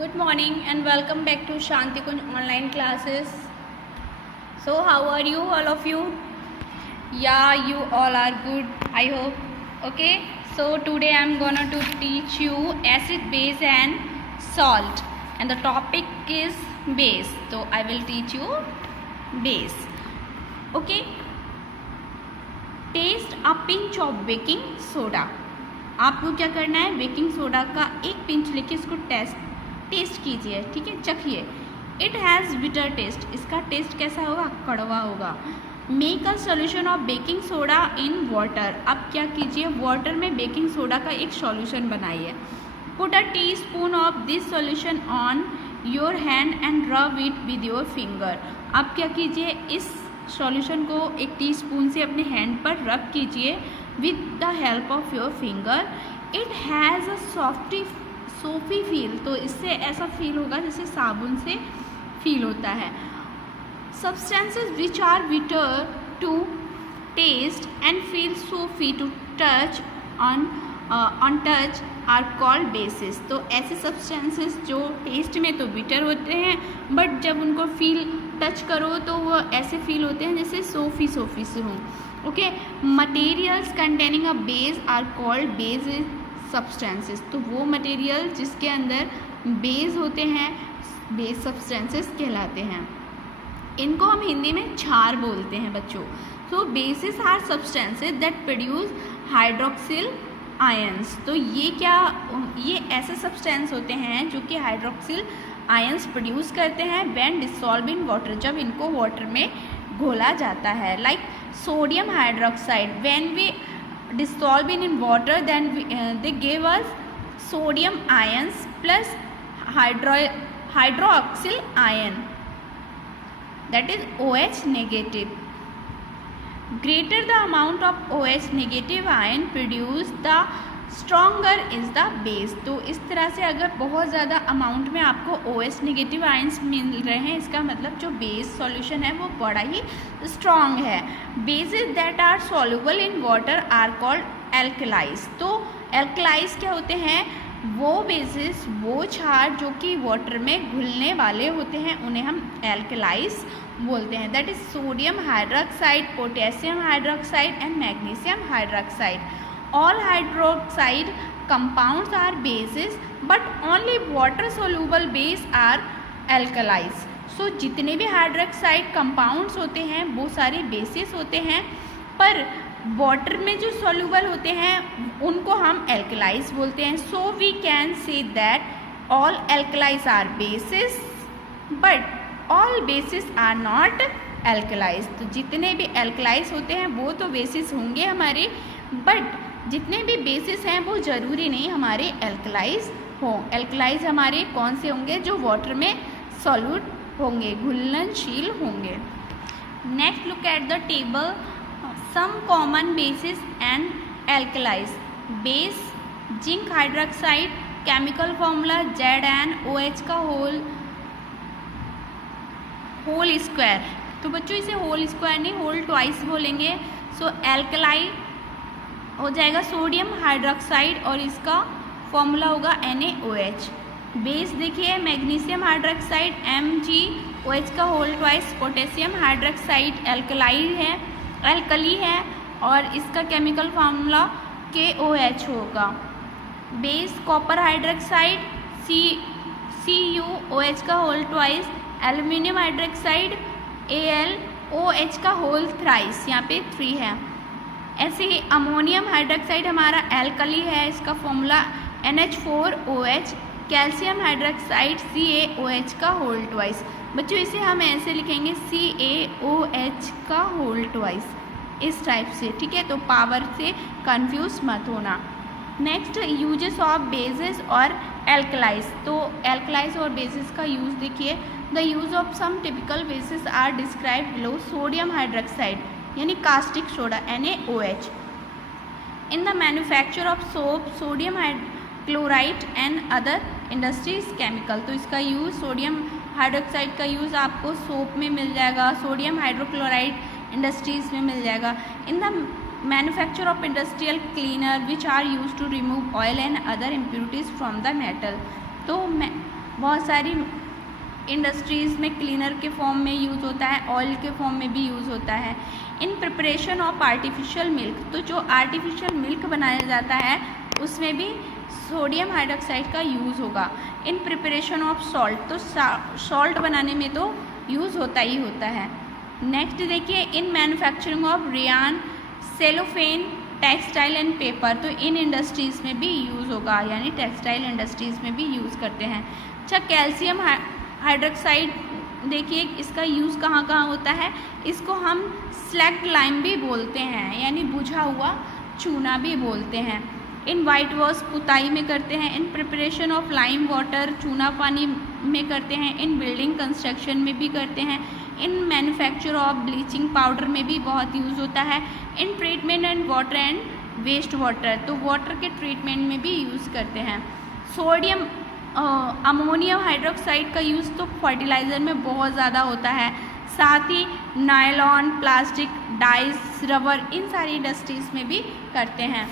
Good morning and welcome back to Shanti Kunj online classes. So how are you all of you? Yeah, you all are good, I hope. Okay, so today I'm gonna to teach you acid, base and salt, and the topic is base. So I will teach you base. Okay, taste a pinch of baking soda. आपको क्या करना है, baking soda का एक pinch लेके इसको test कीजिए, ठीक है, चखिए. इट हैज़ बिटर टेस्ट, इसका टेस्ट कैसा होगा, कड़वा होगा. Make a solution of baking soda in water. अब क्या कीजिए, वाटर में बेकिंग सोडा का एक सॉल्यूशन बनाइए. Put a teaspoon of this solution on your hand and rub it with your finger. अब क्या कीजिए, इस सॉल्यूशन को एक टीस्पून से अपने हैंड पर रब कीजिए with the help of your finger. It has a Sophie feel, तो इससे ऐसा फील होगा जैसे साबुन से फील होता है. Substances which are bitter to taste and feel soapy to touch on touch are called bases. तो ऐसे सब्सटेंसेस जो टेस्ट में तो बिटर होते हैं बट जब उनको फील टच करो तो वो ऐसे फील होते हैं जैसे सोफी से हों. Okay, materials containing a base are called base substances. तो वो मटेरियल जिसके अंदर बेस होते हैं बेस सब्सटेंसेस कहलाते हैं. इनको हम हिंदी में क्षार बोलते हैं बच्चों. तो bases are substances that produce hydroxyl ions. तो ये ऐसे सब्सटेंस होते हैं जो कि हाइड्रोक्सिल आयंस प्रोड्यूस करते हैं व्हेन डिसॉल्व इन वाटर, जब इनको वाटर में घोला जाता है. Like sodium hydroxide, when we dissolve in water then they give us sodium ions plus hydroxyl ion, that is OH negative. Greater the amount of OH negative ion produced, the stronger is the base. तो इस तरह से अगर बहुत ज़्यादा amount में आपको OH negative ions मिल रहे हैं, इसका मतलब जो बेस सॉल्यूशन है वो बड़ा ही स्ट्रॉन्ग है. Bases that are soluble in water are called alkalis. तो एल्कलाइज क्या होते हैं, वो बेसिस, वो क्षार जो कि वाटर में घुलने वाले होते हैं उन्हें हम एल्कलाइज बोलते हैं. That is sodium hydroxide, potassium hydroxide and magnesium hydroxide. All hydroxide compounds are bases but only water soluble base are alkalis. So जितने भी हाइड्रोक्साइड कंपाउंड्स होते हैं वो सारे बेसिस होते हैं, पर वाटर में जो सॉल्यूबल होते हैं उनको हम एल्कलाइज बोलते हैं. So we can say that all alkalis are bases but all bases are not alkalis. तो जितने भी एल्कलाइज होते हैं वो तो बेसिस होंगे हमारे, बट जितने भी बेसिस हैं वो ज़रूरी नहीं हमारे एल्कलाइज हों. एल्कलाइज हमारे कौन से होंगे, जो वाटर में सॉल्यूट होंगे, घुलनशील होंगे. Next look at the table. Some common bases and alkalis. Base zinc hydroxide, chemical formula ZnOH का होल स्क्वायर. तो बच्चों इसे होल स्क्वायर नहीं होल ट्वाइस बोलेंगे. सो एल्कलाई हो जाएगा सोडियम हाइड्रोक्साइड और इसका फॉर्मूला होगा NaOH. बेस देखिए मैग्नीशियम हाइड्रोक्साइड MgOH का whole twice, potassium hydroxide alkali है और इसका केमिकल फार्मूला KOH होगा. बेस कॉपर हाइड्रोक्साइड CuOH का whole twice, aluminium hydroxide AlOH का होल थ्राइस, यहाँ पे 3 है. ऐसे ही अमोनियम हाइड्रोक्साइड हमारा एल्कली है, इसका formula NH4OH. Calcium hydroxide CaOH का होल ट्वाइस. बच्चों इसे हम ऐसे लिखेंगे CaOH का होल ट्वाइस, इस टाइप से, ठीक है. तो पावर से कंफ्यूज मत होना. नेक्स्ट यूजेस ऑफ बेसिस और एल्कलाइज. तो एल्कलाइज और बेसिस का यूज़ देखिए. The use of some typical bases are describe below. Sodium hydroxide यानी caustic soda NaOH. In the manufacture of soap, sodium chloride and other industries chemical. तो इसका use, sodium hydroxide का use आपको soap में मिल जाएगा, sodium hydrochloride industries में मिल जाएगा. In the manufacture of industrial cleaner which are use to remove oil and other impurities from the metal. तो बहुत सारी इंडस्ट्रीज़ में क्लीनर के फॉर्म में यूज़ होता है, ऑयल के फॉर्म में भी यूज़ होता है। In preparation of artificial milk, तो जो आर्टिफिशियल मिल्क बनाया जाता है उसमें भी सोडियम हाइड्रोक्साइड का यूज़ होगा। इन प्रिपरेशन ऑफ सॉल्ट, तो सॉल्ट बनाने में तो यूज़ होता ही होता है। नेक्स्ट देखिए, in manufacturing of rayon, cellophane, textile and paper, तो इन इंडस्ट्रीज़ में भी यूज़ होगा, यानी टेक्सटाइल इंडस्ट्रीज़ में भी यूज़ करते हैं। अच्छा, कैल्शियम हाइड्रोक्साइड देखिए, इसका यूज़ कहाँ कहाँ होता है, इसको हम स्लैक्ड लाइम भी बोलते हैं, यानी बुझा हुआ चूना भी बोलते हैं। इन वाइट वॉश, पुताई में करते हैं। In preparation of lime water, चूना पानी में करते हैं। इन बिल्डिंग कंस्ट्रक्शन में भी करते हैं। In manufacture of bleaching powder में भी बहुत यूज़ होता है। In treatment and water and waste water, तो वाटर के ट्रीटमेंट में भी यूज़ करते हैं। सोडियम अमोनियम हाइड्रोक्साइड का यूज़ तो फर्टिलाइज़र में बहुत ज़्यादा होता है, साथ ही नायलॉन, प्लास्टिक, डाइस, रबर, इन सारी इंडस्ट्रीज़ में भी करते हैं।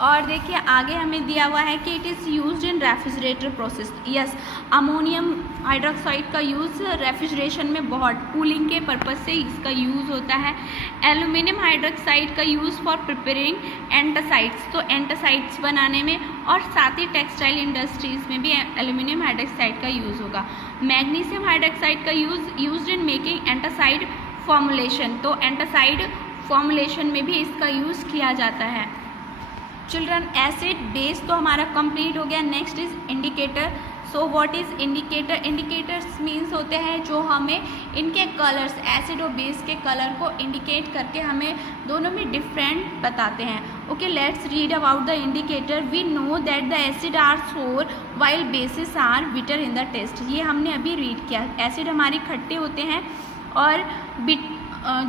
और देखिए आगे हमें दिया हुआ है कि it is used in refrigerator process. Yes, ammonium hydroxide का यूज़ रेफ्रिजरेशन में बहुत कूलिंग के पर्पज़ से इसका यूज़ होता है। एल्यूमिनियम हाइड्रोक्साइड का यूज़ फॉर प्रिपेयरिंग एंटासाइड्स, तो एंटासाइड्स बनाने में, और साथ ही टेक्सटाइल इंडस्ट्रीज़ में भी एल्यूमिनियम हाइड्रोक्साइड का यूज़ होगा। मैग्नीशियम हाइड्रोक्साइड का यूज़ इन मेकिंग एंटासाइड फॉर्मुलेशन, तो एंटासाइड फॉर्मुलेशन में भी इसका यूज़ किया जाता है। चिल्ड्रन, एसिड बेस तो हमारा कंप्लीट हो गया। Next is indicator. So what is indicator? Indicators means होते हैं जो हमें इनके कलर्स, एसिड और बेस के कलर को इंडिकेट करके हमें दोनों में डिफरेंट बताते हैं। Okay, let's read about the indicator. We know that the acid are sour while bases are bitter in the taste. ये हमने अभी रीड किया। एसिड हमारे खट्टे होते हैं और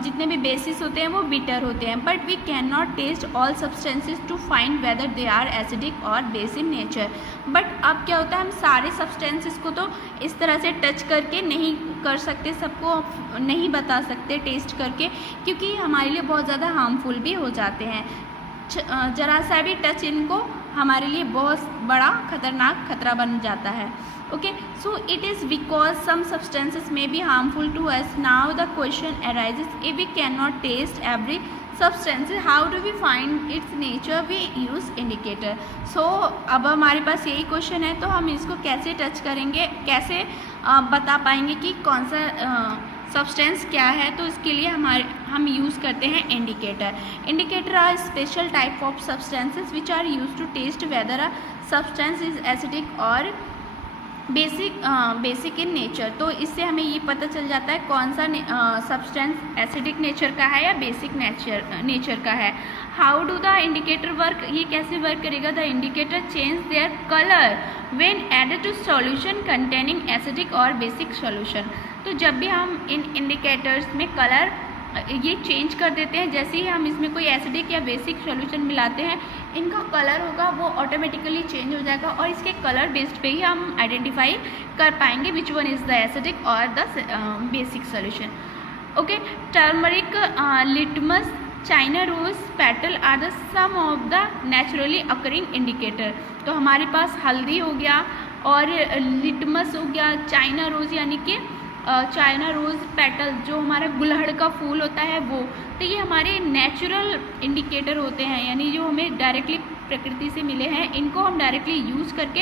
जितने भी बेसिस होते हैं वो बिटर होते हैं। But we can not test all substances to find whether they are acidic और बेस इन नेचर। बट अब क्या होता है, हम सारे सब्सटेंसेस को तो इस तरह से टच करके नहीं कर सकते, सबको नहीं बता सकते टेस्ट करके, क्योंकि हमारे लिए बहुत ज़्यादा हार्मफुल भी हो जाते हैं। जरा सा भी टच इनको हमारे लिए बहुत बड़ा खतरनाक खतरा बन जाता है। Okay, so it is because some substances may be harmful to us. Now the question arises, if we cannot taste every substance, how do we find its nature? We use indicator. So अब हमारे पास यही question है, तो हम इसको कैसे touch करेंगे, कैसे बता पाएंगे कि कौन सा सब्सटेंस क्या है? तो इसके लिए हम यूज़ करते हैं indicator. Indicators are special type of substances which are use to test whether a substance is acidic और बेसिक इन नेचर। तो इससे हमें ये पता चल जाता है कौन सा सब्सटेंस एसिडिक नेचर का है या बेसिक नेचर का है। How do the indicator work? ये कैसे वर्क करेगा? The indicator change their colour when added to solution containing acidic और बेसिक सॉल्यूशन। तो जब भी हम इन इंडिकेटर्स में कलर ये चेंज कर देते हैं, जैसे ही हम इसमें कोई एसिडिक या बेसिक सॉल्यूशन मिलाते हैं, इनका कलर होगा वो ऑटोमेटिकली चेंज हो जाएगा और इसके कलर बेस्ड पे ही हम आइडेंटिफाई कर पाएंगे which one is the acidic और the basic solution. Okay, turmeric, litmus, china rose, petal are the some of the naturally occurring indicator. तो हमारे पास हल्दी हो गया और लिटमस हो गया, चाइना रोज यानी कि चाइना रोज़ पेटल जो हमारा गुलहड़ का फूल होता है वो, तो ये हमारे नेचुरल इंडिकेटर होते हैं, यानी जो हमें डायरेक्टली प्रकृति से मिले हैं, इनको हम डायरेक्टली यूज़ करके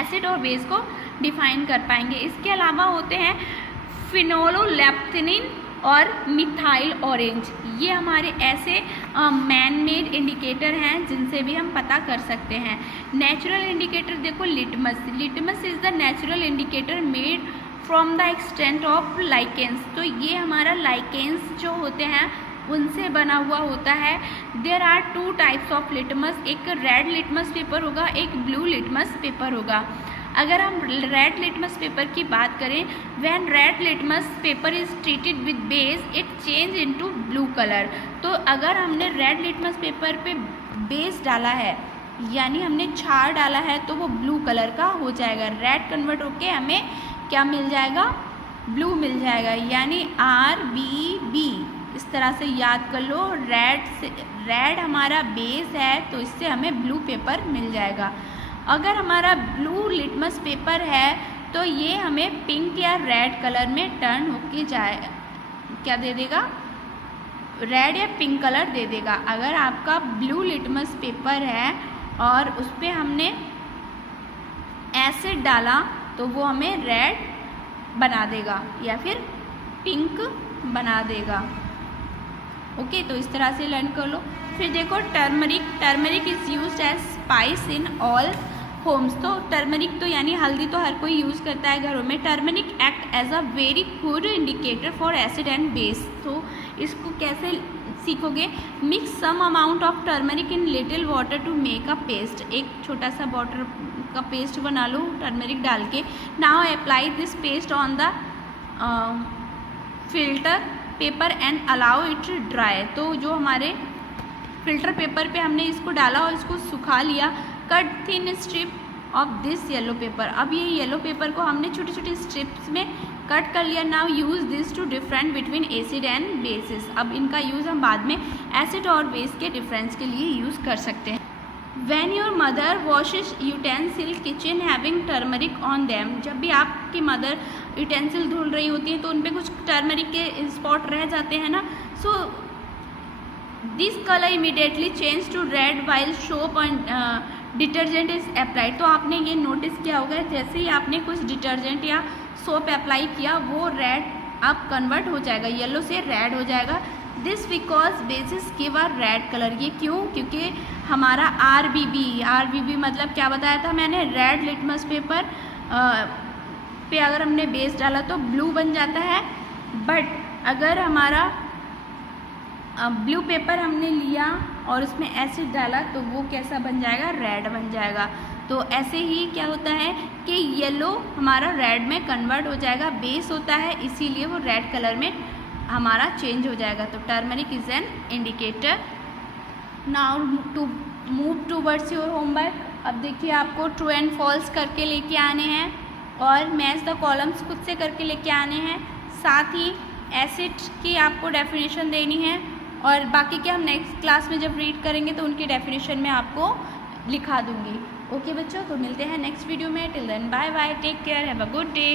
एसिड और बेस को डिफाइन कर पाएंगे। इसके अलावा होते हैं फिनोलोलेप्थिनिन और मिथाइल ऑरेंज। ये हमारे ऐसे मैन मेड इंडिकेटर हैं जिनसे भी हम पता कर सकते हैं। नेचुरल इंडिकेटर देखो, litmus is the natural indicator made from the extent of lichens. तो ये हमारा लाइकेंस जो होते हैं उनसे बना हुआ होता है। There are two types of litmus, एक रेड लिटमस पेपर होगा, एक ब्लू लिटमस पेपर होगा। अगर हम रेड लिटमस पेपर की बात करें, when red litmus paper is treated with base it change into blue colour. तो अगर हमने रेड लिटमस पेपर पे बेस डाला है, यानी हमने क्षार डाला है, तो वो ब्लू कलर का हो जाएगा। रेड कन्वर्ट होके हमें क्या मिल जाएगा? ब्लू मिल जाएगा, यानी RBB। इस तरह से याद कर लो, रेड हमारा बेस है तो इससे हमें ब्लू पेपर मिल जाएगा। अगर हमारा ब्लू लिटमस पेपर है तो ये हमें पिंक या रेड कलर में टर्न होके जाए, क्या दे देगा, रेड या पिंक कलर दे देगा। अगर आपका ब्लू लिटमस पेपर है और उस पर हमने एसिड डाला तो वो हमें रेड बना देगा या फिर पिंक बना देगा। ओके, तो इस तरह से लर्न कर लो। फिर देखो turmeric is used as spice in all homes. तो टर्मरिक तो यानी हल्दी तो हर कोई यूज़ करता है घरों में। Turmeric act as a very good indicator for acid and base. तो इसको कैसे सीखोगे, mix some amount of turmeric in little water to make a paste. एक छोटा सा वाटर का पेस्ट बना लो टर्मरिक डाल के। Now apply this paste on the filter paper and allow it dry. तो जो हमारे फिल्टर पेपर पे हमने इसको डाला और इसको सुखा लिया। Cut thin strip of this yellow paper. अब ये येलो पेपर को हमने छोटे छोटे स्ट्रिप्स में कट कर लिया। Now use this to different between acid and bases. अब इनका यूज़ हम बाद में एसिड और बेस के डिफरेंस के लिए यूज़ कर सकते हैं। When your mother washes utensil kitchen having turmeric on them, जब भी आपकी मदर यूटेंसिल धुल रही होती है तो उन पे कुछ टर्मरिक के स्पॉट रह जाते हैं ना, so this colour immediately change to red while soap and detergent is applied. तो आपने ये नोटिस किया होगा, जैसे ही आपने कुछ डिटर्जेंट या सोप अप्लाई किया वो रेड अब कन्वर्ट हो जाएगा, येलो से रेड हो जाएगा। This because basis give a red colour. ये क्यों, क्योंकि हमारा आरबीबी मतलब क्या बताया था मैंने, रेड लिटमस पेपर पे अगर हमने बेस डाला तो ब्लू बन जाता है, बट अगर हमारा ब्लू पेपर हमने लिया और उसमें एसिड डाला तो वो कैसा बन जाएगा, रेड बन जाएगा। तो ऐसे ही क्या होता है कि येलो हमारा रेड में कन्वर्ट हो जाएगा, बेस होता है इसीलिए वो रेड कलर में हमारा चेंज हो जाएगा। तो turmeric is an indicator. Now to move towards your homework. अब देखिए आपको ट्रू एंड फॉल्स करके लेके आने हैं और मैच द कॉलम्स खुद से करके लेके आने हैं। साथ ही एसिड की आपको डेफिनेशन देनी है और बाकी के हम नेक्स्ट क्लास में जब रीड करेंगे तो उनकी डेफिनेशन में आपको लिखा दूंगी। ओके बच्चों, तो मिलते हैं नेक्स्ट वीडियो में। Till then bye bye, take care, have a good day.